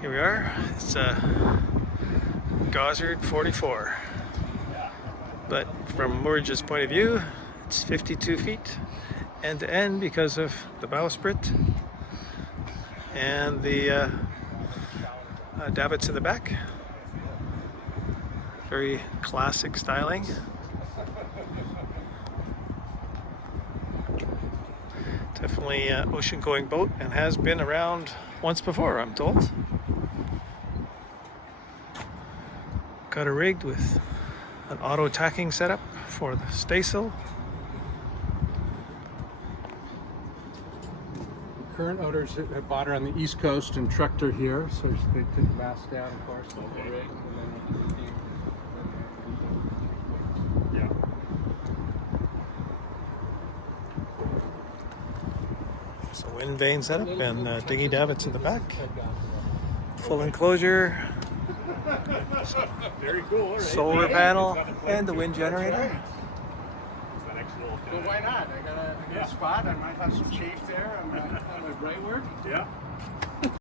Here we are. It's a Gozzard 44. But from Murge's point of view, it's 52 feet end to end because of the bowsprit and the davits in the back. Very classic styling. Definitely ocean-going boat, and has been around once before, I'm told. Got it rigged with an auto tacking setup for the staysail. Current owners have bought her on the East Coast and trucked her here, so they took the mast down, of course. Yeah. So wind vane setup and dinghy davits in the back. Full enclosure, Very cool. Right? solar panel, and the wind generator. Well, why not? I got a spot. I might have some chafe there on my right word. Yeah.